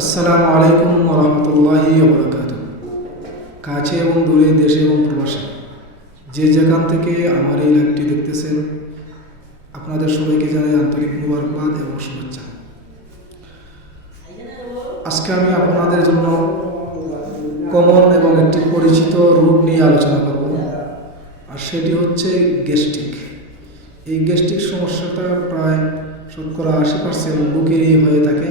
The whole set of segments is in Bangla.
আসসালামু আলাইকুম ওয়া রাহমাতুল্লাহি ওয়া বারাকাতুহু। কাছে এবং দূরে, দেশে এবং প্রবাসে যে যেখান থেকে আমার এই লাইভটি দেখতেছেন, আপনাদের সবাইকে জানাই আন্তরিক মুবারকবাদ এবং শুভেচ্ছা। আজকে আমি আপনাদের জন্য কমন এবং একটি পরিচিত রোগ নিয়ে আলোচনা করব, আর সেটি হচ্ছে গ্যাস্ট্রিক। এই গ্যাস্ট্রিক সমস্যাটা প্রায় শতকরা 80% লোকেরই হয়ে থাকে।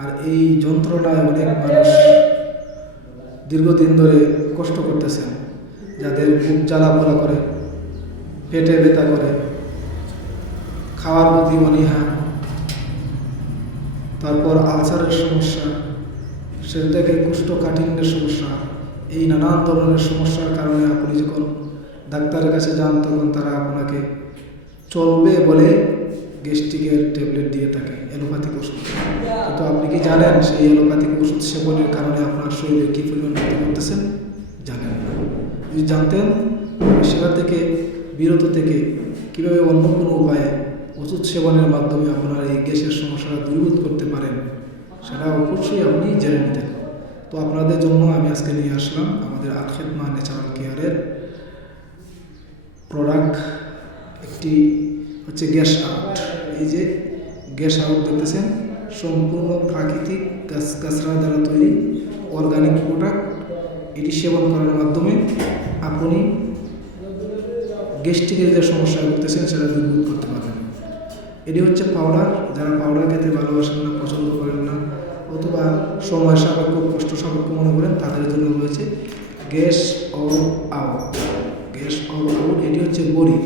আর এই যন্ত্রণায় অনেক মানুষ দীর্ঘদিন ধরে কষ্ট করতেছেন, যাদের বুক জ্বালাপোড়া করে, পেটে ব্যথা করে, খাওয়ার প্রতি অনীহা, তারপর আলসারের সমস্যা, সে থেকে কোষ্ঠকাঠিন্যের সমস্যা, এই নানান ধরনের সমস্যার কারণে আপনি যখন ডাক্তারের কাছে যান তখন তারা আপনাকে চলবে বলে গ্যাস্ট্রিকের ট্যাবলেট দিয়ে থাকে, অ্যালোপ্যাথিক ওষুধ। কিন্তু আপনি কি জানেন সেই অ্যালোপ্যাথিক ওষুধ সেবনের কারণে আপনার শরীরে কী পরিমাণ ক্ষতি করতেছেন? জানেন না। যদি জানতেন, সেটা থেকে বিরত থেকে কীভাবে অন্য কোনো উপায়ে ওষুধ সেবনের মাধ্যমে আপনার এই গ্যাসের সমস্যাটা দূরীভূত করতে পারেন, সেটা অবশ্যই আপনি জেনে নিতেন। তো আপনাদের জন্য আমি আজকে নিয়ে আসলাম আমাদের আল খেদমা ন্যাচারাল কেয়ারের প্রোডাক্ট। একটি হচ্ছে গ্যাস আউট। এই যে গ্যাস আউট দেখতেছেন, সম্পূর্ণ প্রাকৃতিক গাছগাছরা দ্বারা তৈরি অর্গানিক প্রোডাক্ট। এটি সেবন করার মাধ্যমে আপনি গ্যাস্ট্রিকের যে সমস্যা করতেছেন সেটা দূরীভূত করতে পারবেন। এটি হচ্ছে পাউডার। যারা পাউডার খেতে ভালোবাসেন না, পছন্দ করেন না, অথবা সময় সাপেক্ষ, কষ্ট সাপেক্ষ মনে করেন, তাদের জন্য রয়েছে gas all out. Gas all out এটি হচ্ছে বড়ি,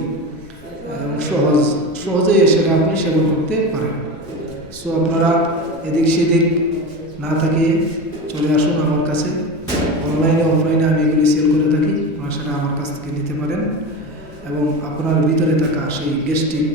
সহজে সেটা আপনি সেবন করতে পারেন। সো আপনারা এদিক সেদিক না থাকিয়ে চলে আসুন আমার কাছে। অনলাইনে অফলাইনে আমি এগুলি সেল করে থাকি, আপনারা সেটা আমার কাছ থেকে নিতে পারেন এবং আপনার ভিতরে থাকা সেই গ্যাস্ট্রিক